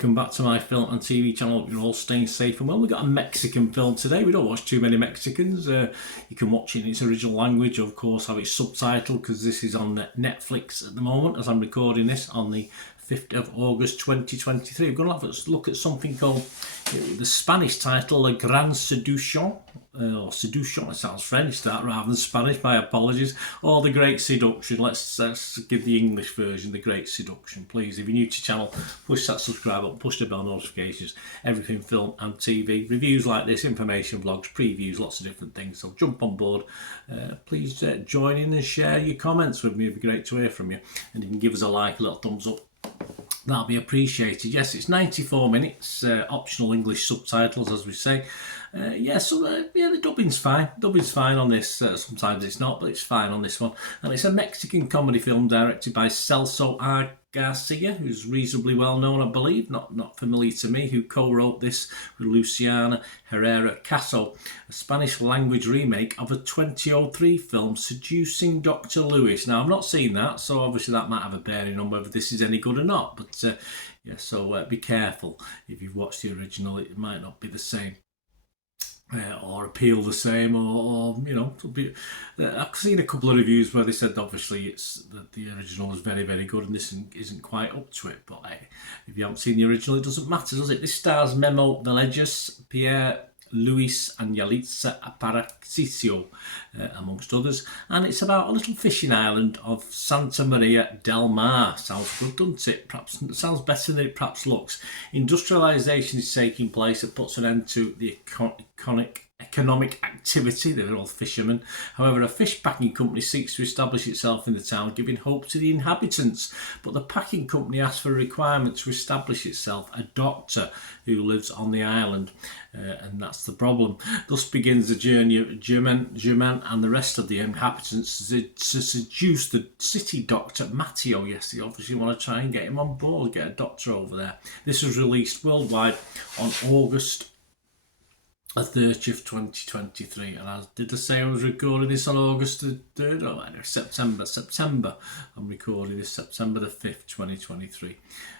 welcome back to my film and TV channel. Hope you're all staying safe and well. We've got a Mexican film today. We don't watch too many Mexicans. You can watch it in its original language, of course, have it subtitled, because this is on Netflix at the moment as I'm recording this on the 5th of August 2023. We're going to have a look at something called the Spanish title, La Gran Seduction, or Seduction, it sounds French that rather than Spanish, my apologies, or The Great Seduction. Let's give the English version, The Great Seduction, please. If you're new to the channel, push that subscribe button, push the bell notifications, everything film and TV, reviews like this, information vlogs, previews, lots of different things, so jump on board. Please join in and share your comments with me, it'd be great to hear from you, and you can give us a like, a little thumbs up. That'll be appreciated. Yes, it's 94 minutes, optional English subtitles, as we say. The dubbing's fine. Dubbing's fine on this. Sometimes it's not, but it's fine on this one. And it's a Mexican comedy film directed by Celso R. Garcia, who's reasonably well known, I believe, not familiar to me, who co-wrote this with Luciana Herrera Caso, a Spanish language remake of a 2003 film, Seducing Dr. Lewis. Now, I've not seen that, so obviously that might have a bearing on whether this is any good or not, but be careful. If you've watched the original, it might not be the same. Or appeal the same, or I've seen a couple of reviews where they said obviously it's that the original is very, very good and this isn't quite up to it. But if you haven't seen the original, it doesn't matter, does it? This stars Memo Villegas, Pierre Luis and Yalitza Aparicio, amongst others, and it's about a little fishing island of Santa Maria del Mar. Sounds good, doesn't it? Perhaps it sounds better than it perhaps looks. Industrialisation is taking place. It puts an end to the economic activity. They're all fishermen. However, a fish packing company seeks to establish itself in the town, giving hope to the inhabitants. But the packing company asks for a requirement to establish itself, a doctor who lives on the island. And that's the problem. Thus begins the journey of German and the rest of the inhabitants to seduce the city doctor, Matteo. Yes, they obviously want to try and get him on board, get a doctor over there. This was released worldwide on August 30th, 2023, and did I say I was recording this on August the 3rd? Oh, anyway, September. I'm recording this September the 5th, 2023.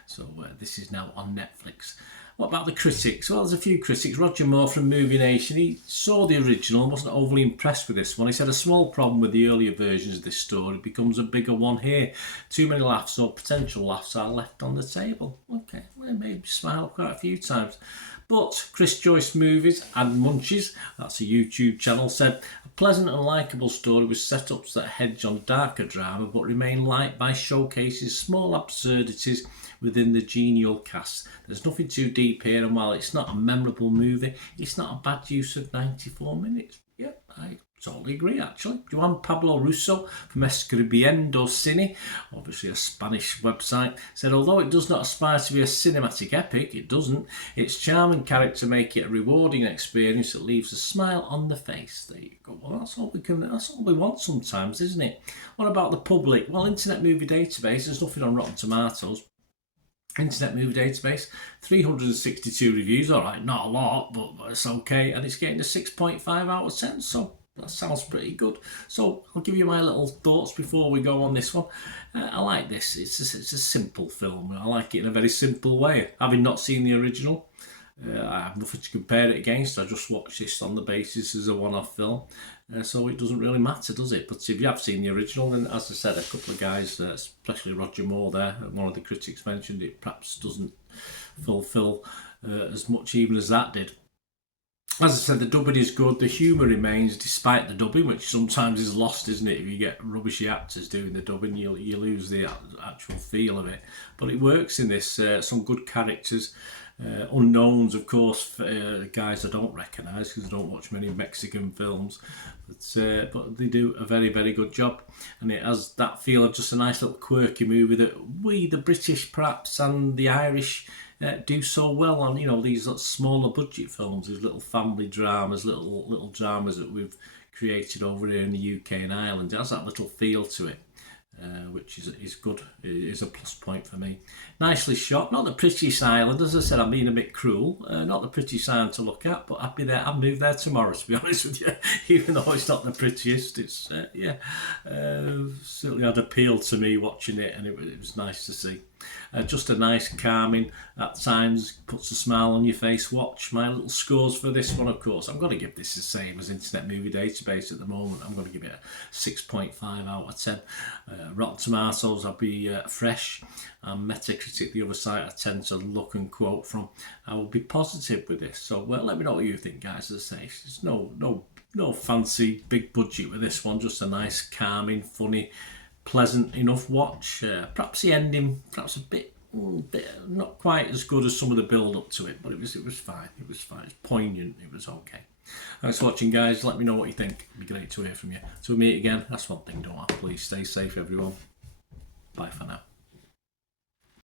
So this is now on Netflix. What about the critics? Well, there's a few critics. Roger Moore from Movie Nation, he saw the original and wasn't overly impressed with this one. He said a small problem with the earlier versions of this story becomes a bigger one here. Too many laughs or potential laughs are left on the table. Okay, well, maybe smile quite a few times. But Chris Joyce Movies and Munchies, that's a YouTube channel, said a pleasant and likeable story with setups that hedge on darker drama but remain light by showcasing small absurdities within the genial cast. There's nothing too deep here, and while it's not a memorable movie, it's not a bad use of 94 minutes. Yep, I totally agree, actually. Juan Pablo Russo from Escribiendo Cine, obviously a Spanish website, said although it does not aspire to be a cinematic epic, it doesn't, its charm and character make it a rewarding experience that leaves a smile on the face. There you go. Well, that's all we want sometimes, isn't it? What about the public? Well, Internet Movie Database, there's nothing on Rotten Tomatoes. Internet Movie Database, 362 reviews, alright, not a lot, but it's okay, and it's getting a 6.5 out of 10, so that sounds pretty good. So I'll give you my little thoughts before we go on this one. I like this, it's a simple film, I like it in a very simple way. Having not seen the original, I have nothing to compare it against. I just watched this on the basis as a one-off film, so it doesn't really matter, does it? But if you have seen the original, then as I said, a couple of guys, especially Roger Moore there, one of the critics mentioned it perhaps doesn't fulfil as much even as that did. As I said, the dubbing is good, the humour remains despite the dubbing, which sometimes is lost, isn't it? If you get rubbishy actors doing the dubbing, you lose the actual feel of it. But it works in this, some good characters. Unknowns, of course, guys I don't recognise because I don't watch many Mexican films, but they do a very, very good job, and it has that feel of just a nice little quirky movie that we, the British perhaps, and the Irish do so well on, these smaller budget films, these little family dramas, little dramas that we've created over here in the UK and Ireland. It has that little feel to it. Which is good, is a plus point for me. Nicely shot, not the prettiest island, as I said, I'm being a bit cruel, not the prettiest island to look at, but I'd move there tomorrow, to be honest with you, even though it's not the prettiest. It's certainly had appeal to me watching it, and it was nice to see. Just a nice, calming, at times puts a smile on your face watch. My little scores for this one, of course, I'm going to give this the same as Internet Movie Database at the moment. I'm going to give it a 6.5 out of 10. Rotten Tomatoes, I'll be fresh, and Metacritic, the other site I tend to look and quote from. I will be positive with this. So, well, let me know what you think, guys. As I say, there's no fancy big budget with this one. Just a nice, calming, funny, pleasant enough watch. Perhaps the ending, perhaps a bit not quite as good as some of the build up to it, but it was fine. It was fine. It's poignant. It was okay. Thanks for watching, guys. Let me know what you think. It'd be great to hear from you. Till we meet again, that's one thing, don't I? Please stay safe, everyone. Bye for now.